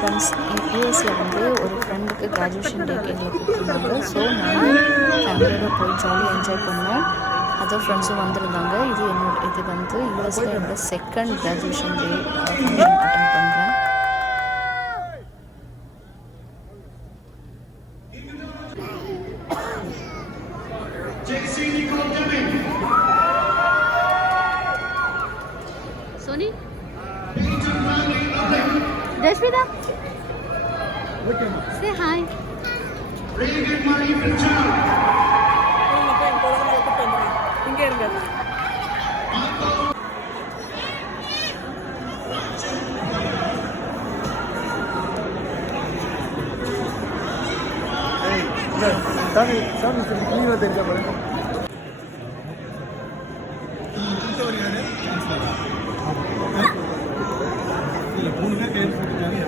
Friends யூஎஸில் வந்து ஒரு ஃப்ரெண்டுக்கு கிராஜுவேஷன் டேக்கு எங்களை கூப்பிட்டுருந்தாங்க. ஸோ நாங்கள் ஃபேமிலியோடு போய் ஜாலியாக என்ஜாய் பண்ணோம். அதர் ஃப்ரெண்ட்ஸும் வந்திருந்தாங்க. இது வந்து யூஎஸில் என்னோட second graduation day function attend பண்ணுறேன். Sony? Dashmita? Say hi. Really good money for two. சாமி கிளீனாக தெரிஞ்சா பாருங்க. இல்லை 3 பேர் கையில் போட்டுருக்காங்க.